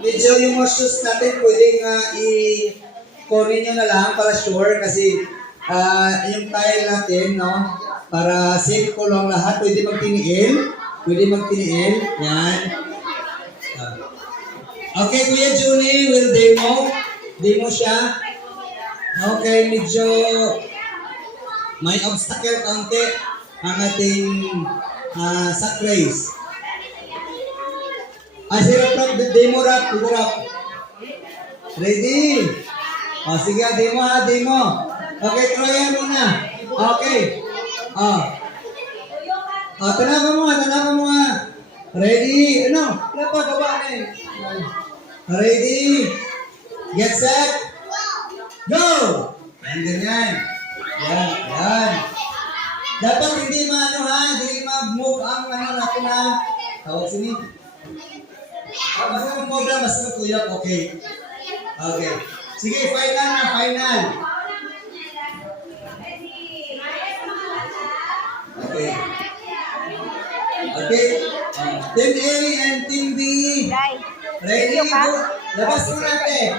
Medyo yung mga shoes natin pwedeng i-kunin nyo na lang para sure kasi yung tile natin, no? Para safe ko lang lahat. Pwede magtiniil. Pwede magtiniil. Yan. Okay, Kuya Junie, will demo. Demo siya. Okay, medyo may obstacle kaunti ang ating sack race. Sirap rap, demo rap, demo rap. Ready? Sige, demo ha, demo. Okay, Troyan muna. Okay. Tanakan mo ha. Ready? Ano? Wala pa, baba na eh. Ready? Get set? Go! Yan, ganyan. Yan. Dapat hindi hindi mag-move ang natin ha. Tawag sini. Basta mag-move basta mag-tuyok. Okay. Okay. Sige, final na, final. Okay. Okay. Team A and Team B. Ready? Labas mo natin.